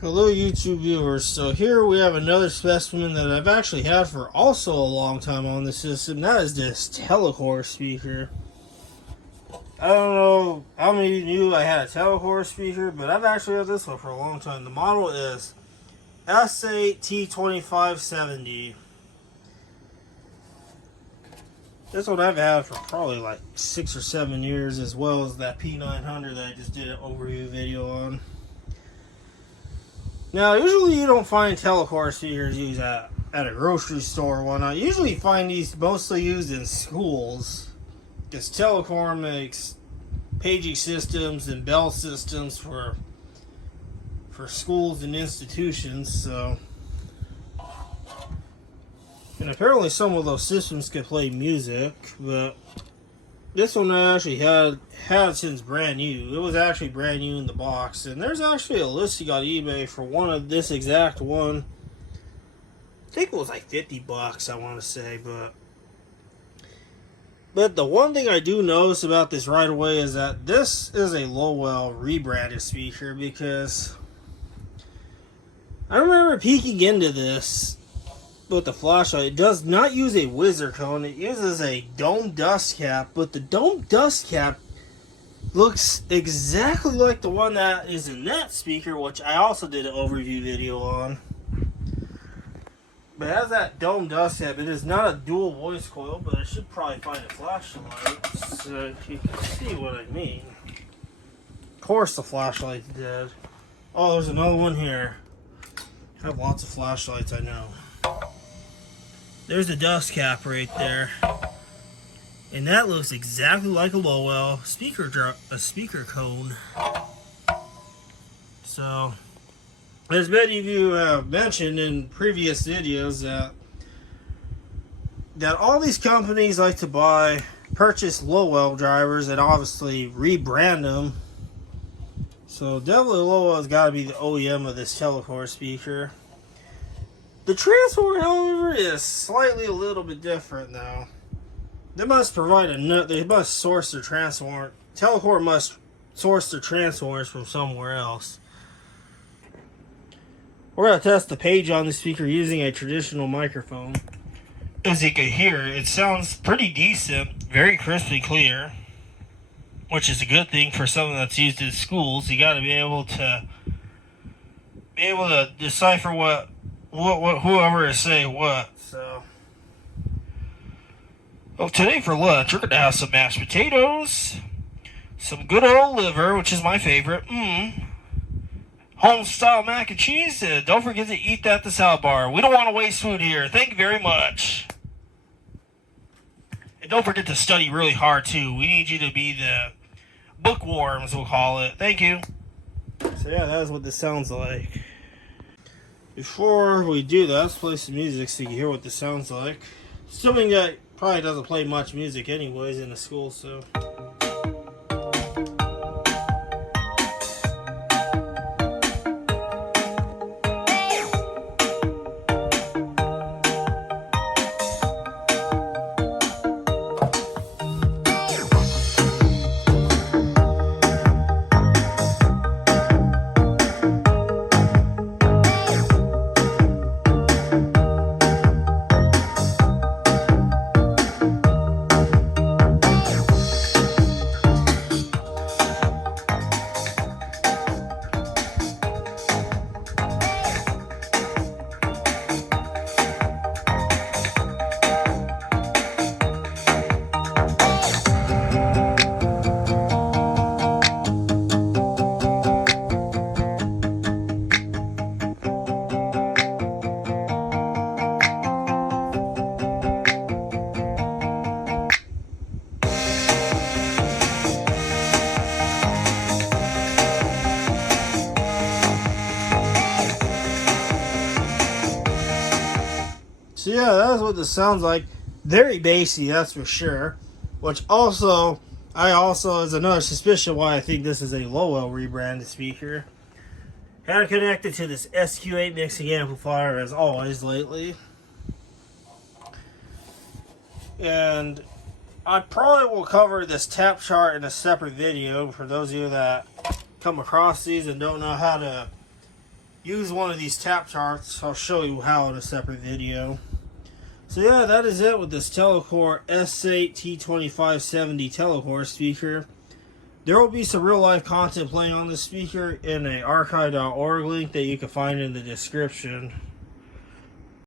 Hello YouTube viewers, so here we have another specimen that I've actually had for also a long time on the system. That is this Telecor speaker. I don't know how many of you knew I had a Telecor speaker, but I've actually had this one for a long time. The model is S8T2570. This one I've had for probably like 6 or 7 years, as well as that P900 that I just did an overview video on. Now, usually you don't find Telecor speakers used at a grocery store or whatnot. You usually find these mostly used in schools, because Telecor makes paging systems and bell systems for schools and institutions. So, and apparently some of those systems can play music, but this one I actually had since brand new. It was actually brand new in the box, and there's actually a listing on eBay for one of this exact one. I think it was like 50 bucks, I want to say, but the one thing I do notice about this right away is that this is a Lowell rebranded speaker, because I remember peeking into this with the flashlight. It does not use a whizzer cone. It uses a dome dust cap, but the dome dust cap looks exactly like the one that is in that speaker, which I also did an overview video on. But it has that dome dust cap. It is not a dual voice coil, but I should probably find a flashlight so you can see what I mean. Of course the flashlight's dead. Oh, there's another one here. I have lots of flashlights, I know. There's the dust cap right there, and that looks exactly like a Lowell speaker cone. So, as many of you have mentioned in previous videos, that all these companies like to purchase Lowell drivers and obviously rebrand them. So definitely Lowell has got to be the OEM of this Telecor speaker. The transformer, however, is slightly a little bit different though. They must source their transformer. Telecor must source their transformers from somewhere else. We're going to test the page on the speaker using a traditional microphone. As you can hear, it sounds pretty decent, very crispy clear, which is a good thing for something that's used in schools. You got to be able to decipher what whoever is saying what. So, well, today for lunch we're gonna have some mashed potatoes, some good old liver, which is my favorite, home style mac and cheese, and don't forget to eat that at the salad bar. We don't want to waste food here. Thank you very much. And don't forget to study really hard too. We need you to be the bookworms, we'll call it. Thank you. So yeah, that is what this sounds like. Before we do that, let's play some music so you can hear what this sounds like. Assuming that probably doesn't play much music anyways in the school, so. So yeah, that's what this sounds like. Very bassy, that's for sure. Which also, is another suspicion why I think this is a Lowell rebranded speaker. Had it connected to this SQ8 mixing amplifier as always lately. And I probably will cover this tap chart in a separate video for those of you that come across these and don't know how to use one of these tap charts. I'll show you how in a separate video. So yeah, that is it with this Telecor S8T2570 Telecor speaker. There will be some real life content playing on this speaker in a archive.org link that you can find in the description.